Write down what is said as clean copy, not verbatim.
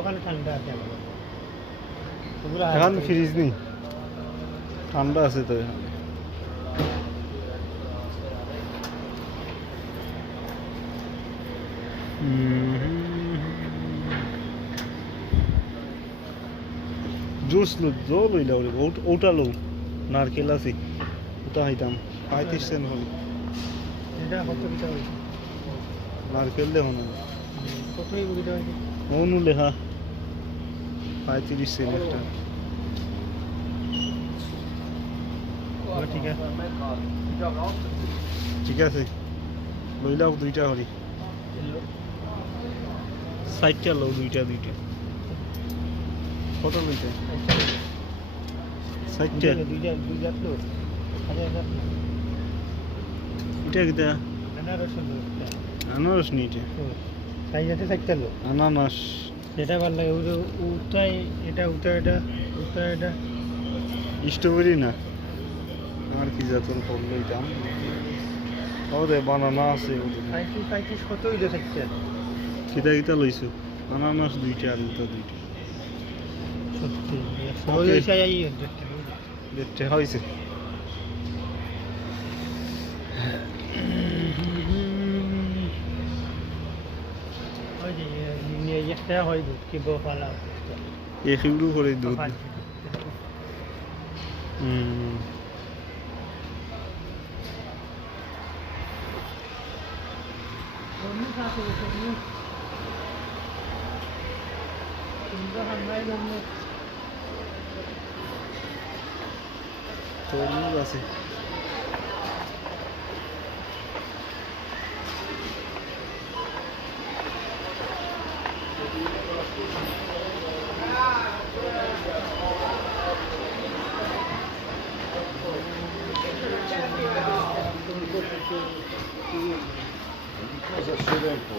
ওখানে ঠান্ডা আছে এখন ফ্রিজ নেই, ঠান্ডা আছে তো এখানে। জুস লো জল হইলা ওটা লো নারকেল আছে ওটা খাইতাম 35 সেন্ট হল এটা কত কিটা হয়েছে নারকেল দেখো না কতই কিটা হয়েছে অনু লেখা 35 সেন্ট একটা। ঠিক আছে ঠিক আছে লইলাও দুইটা হরি সাইডটা লো দুইটা কত লইতে সাইডটা দুইটা তো এটা কিটা আনারস নি এটা সাইজে সাইডটা লো আনারস এটা ভালো লাগে উটাই এটা এটা স্ট্রবেরি না আর কি জাতের ফল লইতাম ওরে বানানা আছে সাইজ কত হইলো সাইডটা কিটা লইছো আনারস দুইটা আর উটা দুইটা সত্যি ওই ওই চাই দেখতে হয়েছে ওই যে নিয়ে একটা হয় দুধ কি গোপালা এই খিউড়ু করে দুধ তরমুজ আছে Cosa c'è dentro?